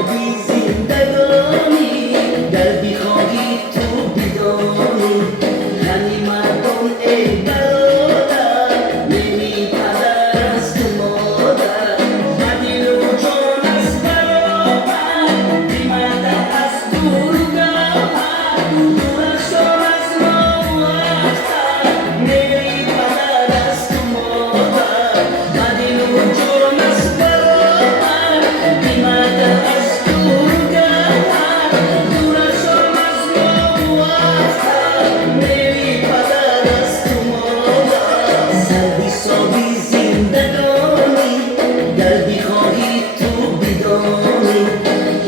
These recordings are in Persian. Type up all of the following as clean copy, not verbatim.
خوابی زندگانی در بیخواهی تو بیدانی همین مردم ای برادر نمیپرد از تو مادر بدین و جان از برابر بیمده از دورگاه دورشان از ما اختر نمیپرد از تو مادر بدین و جان از برابر بیمده از دورگاه دورشان از ما اختر نمیپرد از تو مادر سر سابی زندگانی در بیخواهی تو بیدانی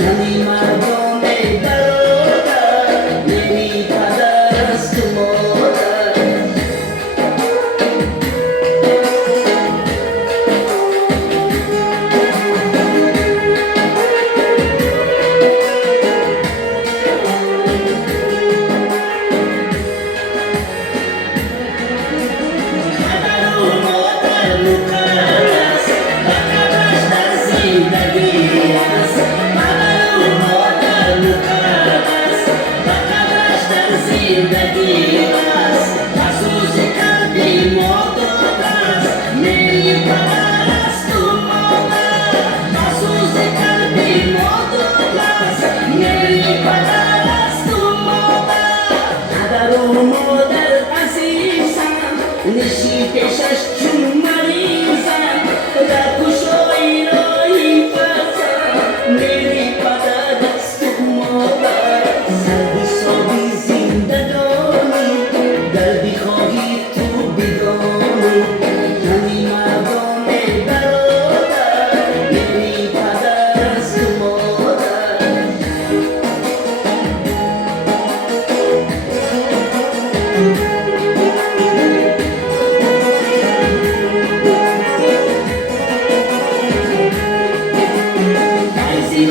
همین مردم برادر نمیپرد از تو مادر پدر و مادر مقدس بقدش در زندگی است پدر و مادر مقدس بقدش در زندگی است حسوس قلبی مادر است نمیپرد از تو مادر حسوس قلبی مادر است نمیپرد از تو مادر پدر و مادر عزیزم نشیدشش چون مریضم در گشایی رایی فرزم نمیپرد از تو مادر سر سابی زندگانی در بیخواهی تو بیدانی همین مردم برادر نمیپرد از تو مادر بعضی